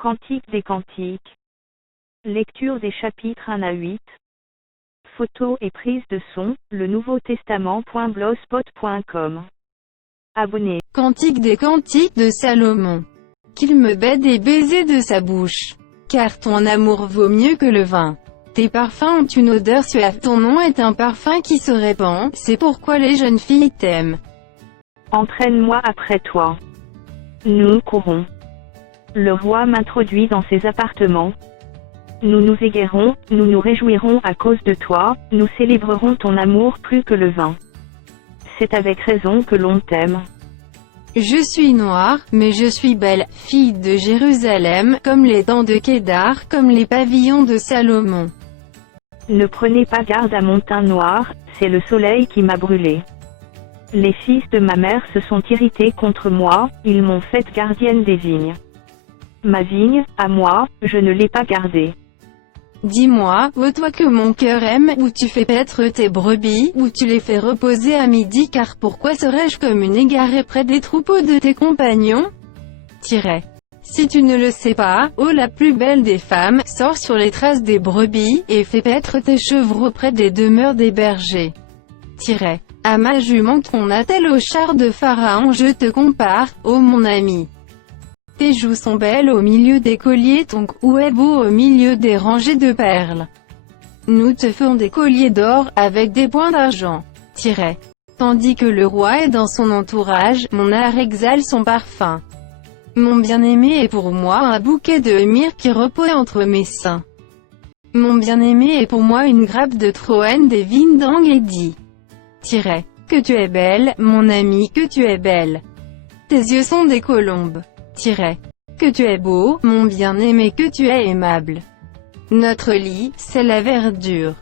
Cantique des Cantiques. Lecture des chapitres 1 à 8. Photos et prises de son, le Nouveau Testament.blogspot.com. Abonnez. Cantique des Cantiques de Salomon. Qu'il me baie des baisers de sa bouche. Car ton amour vaut mieux que le vin. Tes parfums ont une odeur suave. Ton nom est un parfum qui se répand, c'est pourquoi les jeunes filles t'aiment. Entraîne-moi après toi. Nous courons. Le roi m'introduit dans ses appartements. Nous nous égarons, nous nous réjouirons à cause de toi, nous célébrerons ton amour plus que le vin. C'est avec raison que l'on t'aime. Je suis noire, mais je suis belle, fille de Jérusalem, comme les dents de Kédar, comme les pavillons de Salomon. Ne prenez pas garde à mon teint noir, c'est le soleil qui m'a brûlé. Les fils de ma mère se sont irrités contre moi, ils m'ont faite gardienne des vignes. Ma vigne, à moi, je ne l'ai pas gardée. Dis-moi, ô toi que mon cœur aime, où tu fais paître tes brebis, où tu les fais reposer à midi, car pourquoi serais-je comme une égarée près des troupeaux de tes compagnons? Si tu ne le sais pas, ô la plus belle des femmes, sors sur les traces des brebis, et fais paître tes chevreaux près des demeures des bergers. À ma jument qu'on attelle au char de Pharaon je te compare, ô mon ami. Tes joues sont belles au milieu des colliers, ton cou est beau au milieu des rangées de perles. Nous te ferons des colliers d'or, avec des points d'argent. Tandis que le roi est dans son entourage, mon art exhale son parfum. Mon bien-aimé est pour moi un bouquet de myrrhe qui repose entre mes seins. Mon bien-aimé est pour moi une grappe de Troène des vignes d'Engedi. Que tu es belle, mon ami, que tu es belle. Tes yeux sont des colombes. Que tu es beau, mon bien-aimé, que tu es aimable. Notre lit, c'est la verdure.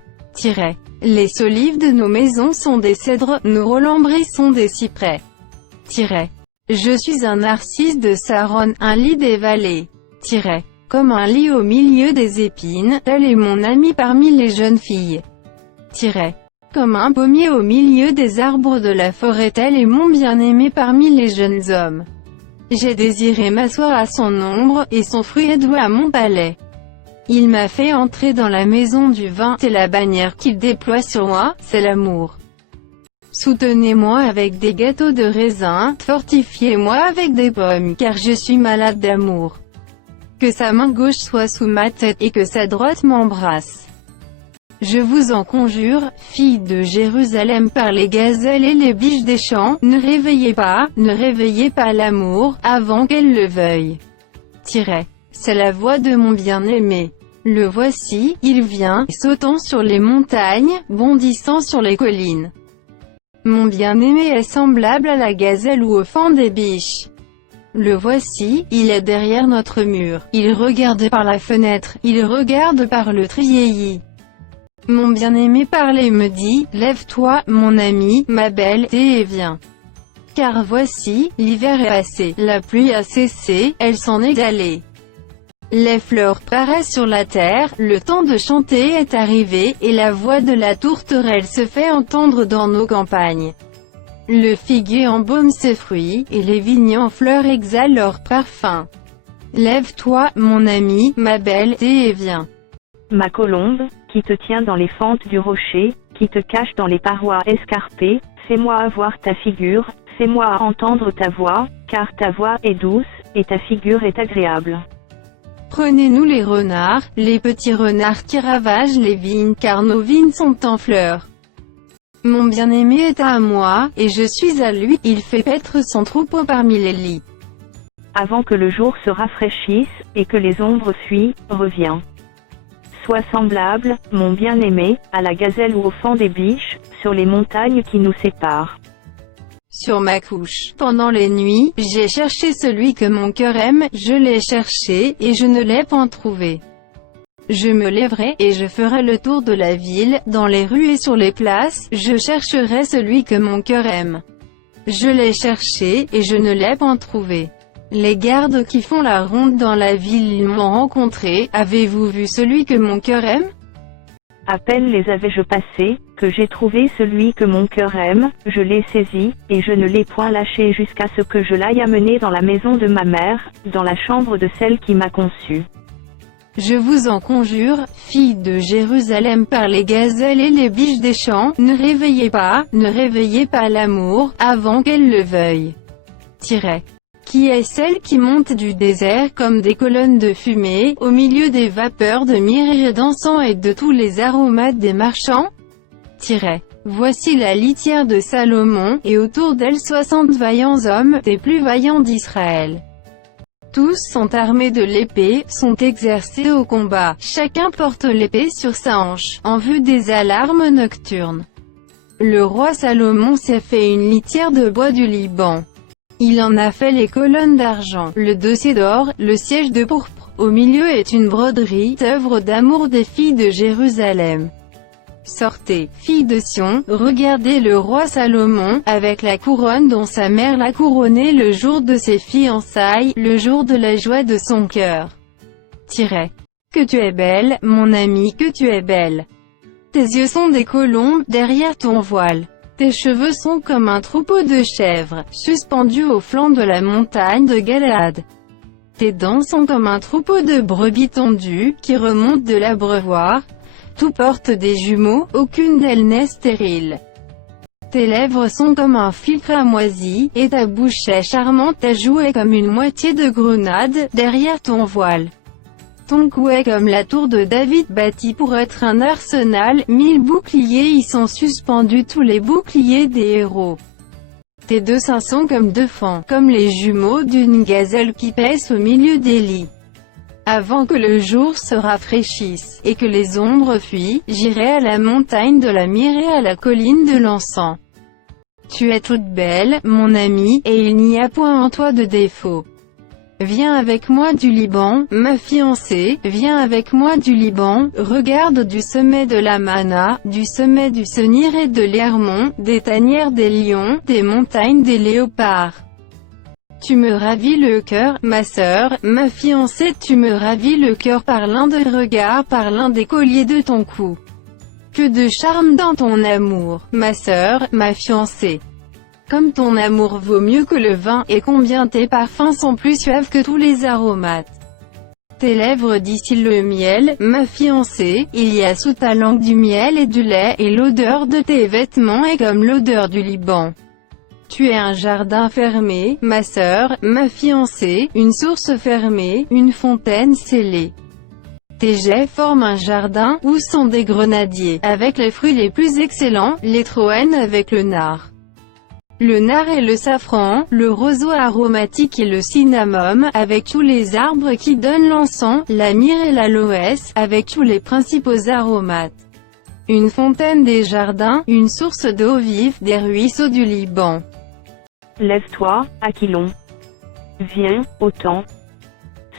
Les solives de nos maisons sont des cèdres, nos relambris sont des cyprès. Je suis un narcisse de Saron, un lit des vallées. Comme un lit au milieu des épines, elle est mon amie parmi les jeunes filles. Comme un pommier au milieu des arbres de la forêt, elle est mon bien-aimé parmi les jeunes hommes. J'ai désiré m'asseoir à son ombre, et son fruit est doux à mon palais. Il m'a fait entrer dans la maison du vin, c'est la bannière qu'il déploie sur moi, c'est l'amour. Soutenez-moi avec des gâteaux de raisin, fortifiez-moi avec des pommes, car je suis malade d'amour. Que sa main gauche soit sous ma tête, et que sa droite m'embrasse. Je vous en conjure, filles de Jérusalem, par les gazelles et les biches des champs, ne réveillez pas l'amour, avant qu'elle le veuille. C'est la voix de mon bien-aimé. Le voici, il vient, sautant sur les montagnes, bondissant sur les collines. Mon bien-aimé est semblable à la gazelle ou au faon des biches. Le voici, il est derrière notre mur, il regarde par la fenêtre, il regarde par le treillis. Mon bien-aimé parle et me dit, lève-toi, mon ami, ma belle, et viens. Car voici, l'hiver est passé, la pluie a cessé, elle s'en est allée. Les fleurs paraissent sur la terre, le temps de chanter est arrivé, et la voix de la tourterelle se fait entendre dans nos campagnes. Le figuier embaume ses fruits, et les vignes en fleurs exhalent leur parfum. Lève-toi, mon ami, ma belle, et viens. Ma colombe, qui te tient dans les fentes du rocher, qui te cache dans les parois escarpées, fais-moi avoir ta figure, fais-moi entendre ta voix, car ta voix est douce, et ta figure est agréable. Prenez-nous les renards, les petits renards qui ravagent les vignes, car nos vignes sont en fleurs. Mon bien-aimé est à moi, et je suis à lui, il fait paître son troupeau parmi les lits. Avant que le jour se rafraîchisse, et que les ombres fuient, reviens. Sois semblable, mon bien-aimé, à la gazelle ou au faon des biches, sur les montagnes qui nous séparent. Sur ma couche, pendant les nuits, j'ai cherché celui que mon cœur aime, je l'ai cherché, et je ne l'ai point trouvé. Je me lèverai, et je ferai le tour de la ville, dans les rues et sur les places, je chercherai celui que mon cœur aime. Je l'ai cherché, et je ne l'ai point trouvé. Les gardes qui font la ronde dans la ville m'ont rencontré, avez-vous vu celui que mon cœur aime? À peine les avais-je passés, que j'ai trouvé celui que mon cœur aime, je l'ai saisi, et je ne l'ai point lâché jusqu'à ce que je l'aille amener dans la maison de ma mère, dans la chambre de celle qui m'a conçu. Je vous en conjure, filles de Jérusalem, par les gazelles et les biches des champs, ne réveillez pas l'amour, avant qu'elle le veuille. Qui est celle qui monte du désert comme des colonnes de fumée, au milieu des vapeurs de myrrhe d'encens et de tous les aromates des marchands? Voici la litière de Salomon, et autour d'elle 60 vaillants hommes, des plus vaillants d'Israël. Tous sont armés de l'épée, sont exercés au combat, chacun porte l'épée sur sa hanche, en vue des alarmes nocturnes. Le roi Salomon s'est fait une litière de bois du Liban. Il en a fait les colonnes d'argent, le dossier d'or, le siège de pourpre. Au milieu est une broderie, œuvre d'amour des filles de Jérusalem. Sortez, filles de Sion, regardez le roi Salomon, avec la couronne dont sa mère l'a couronné le jour de ses fiançailles, le jour de la joie de son cœur. Que tu es belle, mon ami, que tu es belle. Tes yeux sont des colombes, derrière ton voile. Tes cheveux sont comme un troupeau de chèvres, suspendus au flanc de la montagne de Galaad. Tes dents sont comme un troupeau de brebis tondues, qui remontent de l'abreuvoir. Tout porte des jumeaux, aucune d'elles n'est stérile. Tes lèvres sont comme un fil cramoisi, et ta bouche est charmante, ta joue est comme une moitié de grenade, derrière ton voile. Ton cou est comme la tour de David bâtie pour être un arsenal, 1000 boucliers y sont suspendus, tous les boucliers des héros. Tes deux seins sont comme deux fans, comme les jumeaux d'une gazelle qui paisse au milieu des lits. Avant que le jour se rafraîchisse, et que les ombres fuient, j'irai à la montagne de la myrrhe et à la colline de l'encens. Tu es toute belle, mon ami, et il n'y a point en toi de défaut. Viens avec moi du Liban, ma fiancée, viens avec moi du Liban, regarde du sommet de la Mana, du sommet du Senir et de l'Hermon, des tanières des lions, des montagnes des léopards. Tu me ravis le cœur, ma sœur, ma fiancée, tu me ravis le cœur par l'un des regards, par l'un des colliers de ton cou. Que de charme dans ton amour, ma sœur, ma fiancée. Comme ton amour vaut mieux que le vin, et combien tes parfums sont plus suaves que tous les aromates. Tes lèvres distillent le miel, ma fiancée, il y a sous ta langue du miel et du lait, et l'odeur de tes vêtements est comme l'odeur du Liban. Tu es un jardin fermé, ma sœur, ma fiancée, une source fermée, une fontaine scellée. Tes jets forment un jardin, où sont des grenadiers, avec les fruits les plus excellents, les troènes avec le nard. Le nard et le safran, le roseau aromatique et le cinnamome, avec tous les arbres qui donnent l'encens, la myrrhe et l'aloès, avec tous les principaux aromates. Une fontaine des jardins, une source d'eau vive, des ruisseaux du Liban. Lève-toi, Aquilon. Viens, ô temps.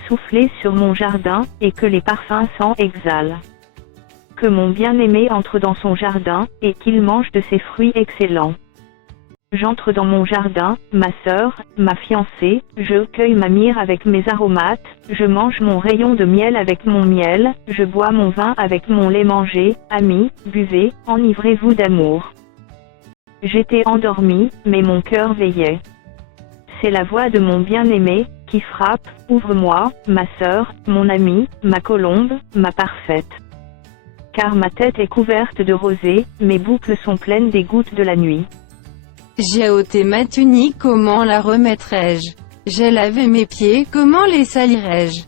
Soufflez sur mon jardin, et que les parfums s'en exhalent. Que mon bien-aimé entre dans son jardin, et qu'il mange de ses fruits excellents. J'entre dans mon jardin, ma sœur, ma fiancée, je cueille ma myrrhe avec mes aromates, je mange mon rayon de miel avec mon miel, je bois mon vin avec mon lait mangé, amis, buvez, enivrez-vous d'amour. J'étais endormi, mais mon cœur veillait. C'est la voix de mon bien-aimé, qui frappe, ouvre-moi, ma sœur, mon amie, ma colombe, ma parfaite. Car ma tête est couverte de rosée, mes boucles sont pleines des gouttes de la nuit. J'ai ôté ma tunique, comment la remettrai-je? J'ai lavé mes pieds, comment les salirai-je?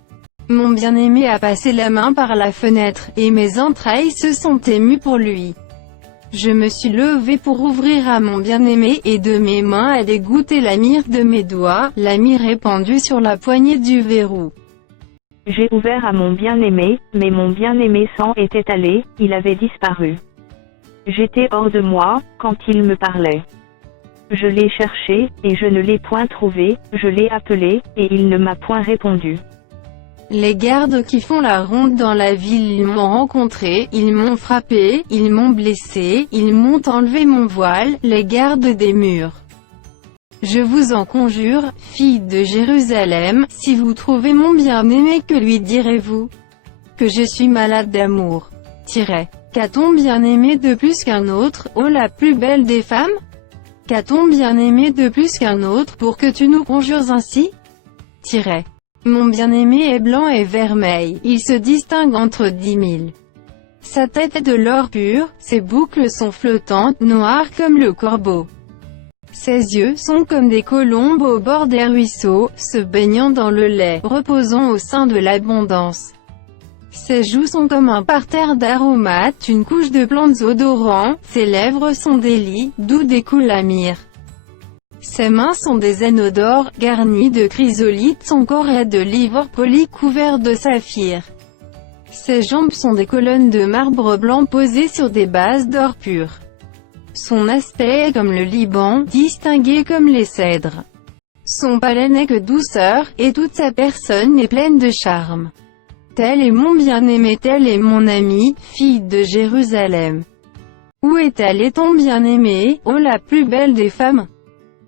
Mon bien-aimé a passé la main par la fenêtre, et mes entrailles se sont émues pour lui. Je me suis levé pour ouvrir à mon bien-aimé, et de mes mains a dégoûté la myrrhe de mes doigts, la myrrhe répandue sur la poignée du verrou. J'ai ouvert à mon bien-aimé, mais mon bien-aimé s'en était allé, il avait disparu. J'étais hors de moi, quand il me parlait. Je l'ai cherché, et je ne l'ai point trouvé, je l'ai appelé, et il ne m'a point répondu. Les gardes qui font la ronde dans la ville ils m'ont rencontré, ils m'ont frappé, ils m'ont blessé, ils m'ont enlevé mon voile, les gardes des murs. Je vous en conjure, filles de Jérusalem, si vous trouvez mon bien-aimé, que lui direz-vous? Que je suis malade d'amour. Qu'a-t-on bien aimé de plus qu'un autre, ô la plus belle des femmes? Qu'a-t-on bien aimé de plus qu'un autre pour que tu nous conjures ainsi? Mon bien-aimé est blanc et vermeil, il se distingue entre 10 000. Sa tête est de l'or pur, ses boucles sont flottantes, noires comme le corbeau. Ses yeux sont comme des colombes au bord des ruisseaux, se baignant dans le lait, reposant au sein de l'abondance. Ses joues sont comme un parterre d'aromates, une couche de plantes odorantes, ses lèvres sont des lys, d'où découle la myrrhe. Ses mains sont des anneaux d'or, garnis de chrysolites, son corps est de l'ivoire poli couvert de saphir. Ses jambes sont des colonnes de marbre blanc posées sur des bases d'or pur. Son aspect est comme le Liban, distingué comme les cèdres. Son palais n'est que douceur, et toute sa personne est pleine de charme. Tel est mon bien-aimé, tel est mon ami, fille de Jérusalem. Où est allé ton bien-aimé, ô la plus belle des femmes?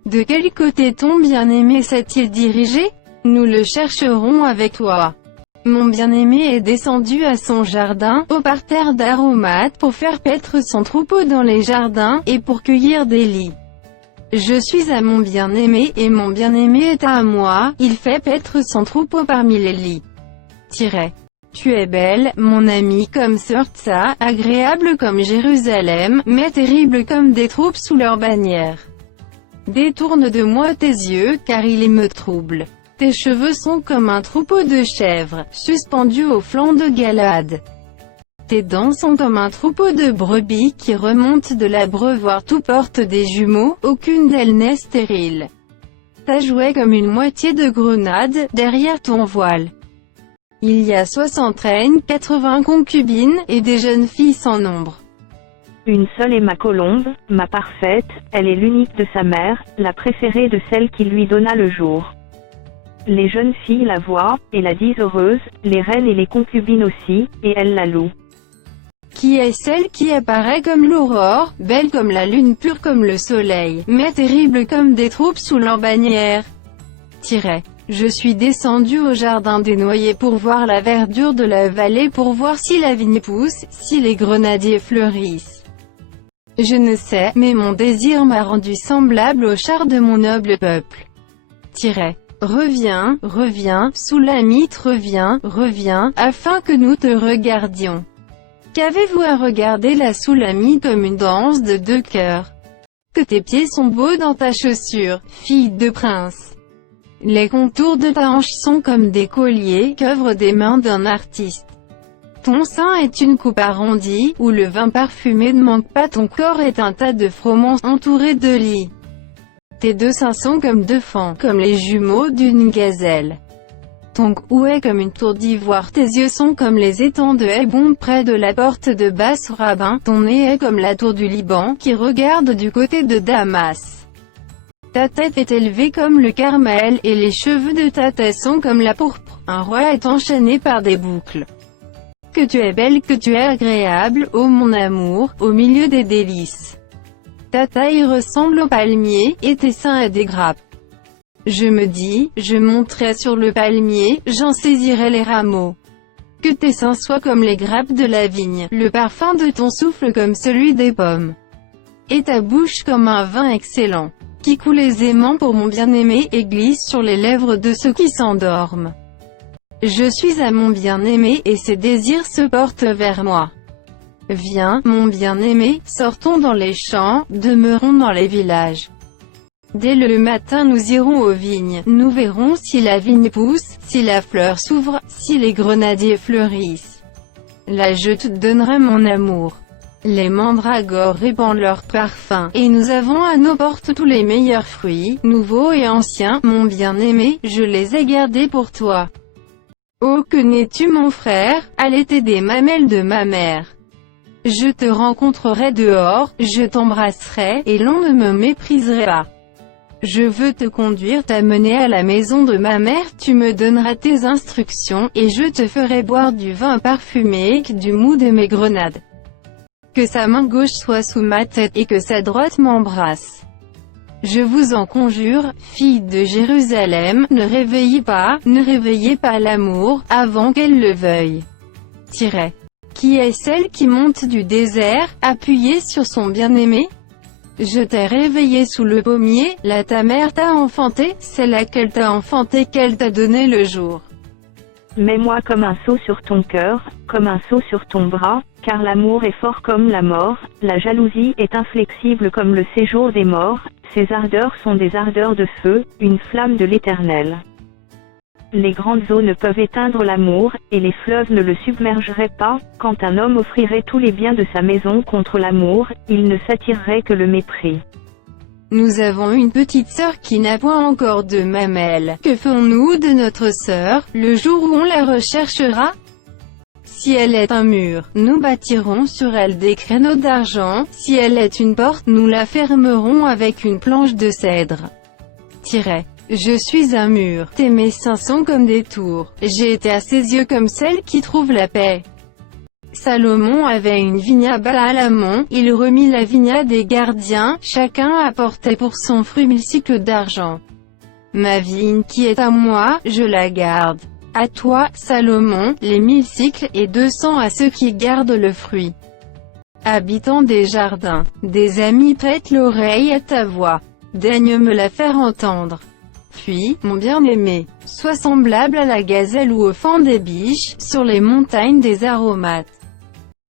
De quel côté ton bien-aimé s'est-il dirigé? Nous le chercherons avec toi. Mon bien-aimé est descendu à son jardin, au parterre d'aromates, pour faire paître son troupeau dans les jardins, et pour cueillir des lys. Je suis à mon bien-aimé, et mon bien-aimé est à moi, il fait paître son troupeau parmi les lys. Tu es belle, mon ami, comme Sirtsa, agréable comme Jérusalem, mais terrible comme des troupes sous leur bannière. Détourne de moi tes yeux, car ils me troublent. Tes cheveux sont comme un troupeau de chèvres, suspendus au flanc de Galaad. Tes dents sont comme un troupeau de brebis qui remontent de l'abreuvoir, tout porte des jumeaux, aucune d'elles n'est stérile. Ta joue est comme une moitié de grenade, derrière ton voile. Il y a 60 reines, 80 concubines, et des jeunes filles sans nombre. Une seule est ma colombe, ma parfaite, elle est l'unique de sa mère, la préférée de celle qui lui donna le jour. Les jeunes filles la voient, et la disent heureuse, les reines et les concubines aussi, et elles la louent. Qui est celle qui apparaît comme l'aurore, belle comme la lune, pure comme le soleil, mais terrible comme des troupes sous leur bannière? Je suis descendu au jardin des noyers pour voir la verdure de la vallée, pour voir si la vigne pousse, si les grenadiers fleurissent. Je ne sais, mais mon désir m'a rendu semblable au char de mon noble peuple. Reviens, reviens, Soulamite, reviens, reviens, afin que nous te regardions. Qu'avez-vous à regarder la Soulamite comme une danse de deux cœurs? Que tes pieds sont beaux dans ta chaussure, fille de prince. Les contours de ta hanche sont comme des colliers, qu'œuvrent des mains d'un artiste. Ton sein est une coupe arrondie, où le vin parfumé ne manque pas, ton corps est un tas de froment, entouré de lys. Tes deux seins sont comme deux fans, comme les jumeaux d'une gazelle. Ton cou est comme une tour d'ivoire, tes yeux sont comme les étangs de Hébron près de la porte de Bas-Rabbin, ton nez est comme la tour du Liban, qui regarde du côté de Damas. Ta tête est élevée comme le Carmel, et les cheveux de ta tête sont comme la pourpre. Un roi est enchaîné par des boucles. Que tu es belle, que tu es agréable, ô mon amour, au milieu des délices. Ta taille ressemble au palmier, et tes seins à des grappes. Je me dis, je monterai sur le palmier, j'en saisirai les rameaux. Que tes seins soient comme les grappes de la vigne, le parfum de ton souffle comme celui des pommes. Et ta bouche comme un vin excellent, qui coule aisément pour mon bien-aimé, et glisse sur les lèvres de ceux qui s'endorment. Je suis à mon bien-aimé, et ses désirs se portent vers moi. Viens, mon bien-aimé, sortons dans les champs, demeurons dans les villages. Dès le matin nous irons aux vignes, nous verrons si la vigne pousse, si la fleur s'ouvre, si les grenadiers fleurissent. Là je te donnerai mon amour. Les mandragores répandent leur parfum, et nous avons à nos portes tous les meilleurs fruits, nouveaux et anciens, mon bien-aimé, je les ai gardés pour toi. Oh que n'es-tu mon frère, à l'été des mamelles de ma mère. Je te rencontrerai dehors, je t'embrasserai, et l'on ne me mépriserait pas. Je veux te conduire, t'amener à la maison de ma mère, tu me donneras tes instructions, et je te ferai boire du vin parfumé, du mou de mes grenades. Que sa main gauche soit sous ma tête, et que sa droite m'embrasse. Je vous en conjure, filles de Jérusalem, ne réveillez pas l'amour, avant qu'elle le veuille. Qui est celle qui monte du désert, appuyée sur son bien-aimé? Je t'ai réveillé sous le pommier, là ta mère t'a enfanté, c'est là qu'elle t'a enfanté qu'elle t'a donné le jour. Mets-moi comme un sceau sur ton cœur, comme un sceau sur ton bras, car l'amour est fort comme la mort, la jalousie est inflexible comme le séjour des morts, ses ardeurs sont des ardeurs de feu, une flamme de l'Éternel. Les grandes eaux ne peuvent éteindre l'amour, et les fleuves ne le submergeraient pas. Quand un homme offrirait tous les biens de sa maison contre l'amour, il ne s'attirerait que le mépris. Nous avons une petite sœur qui n'a point encore de mamelles. Que ferons-nous de notre sœur, le jour où on la recherchera? Si elle est un mur, nous bâtirons sur elle des créneaux d'argent. Si elle est une porte, nous la fermerons avec une planche de cèdre. Je suis un mur, tes messins sont comme des tours, j'ai été à ses yeux comme celle qui trouve la paix. Salomon avait une vigne à Baal-Hamon, il remit la vigne à des gardiens, chacun apportait pour son fruit 1000 cycles d'argent. Ma vigne qui est à moi, je la garde. À toi, Salomon, les 1000 cycles, et 200 à ceux qui gardent le fruit. Habitants des jardins, des amis prêtent l'oreille à ta voix. Daigne me la faire entendre. Puis, mon bien-aimé, sois semblable à la gazelle ou au faon des biches, sur les montagnes des aromates.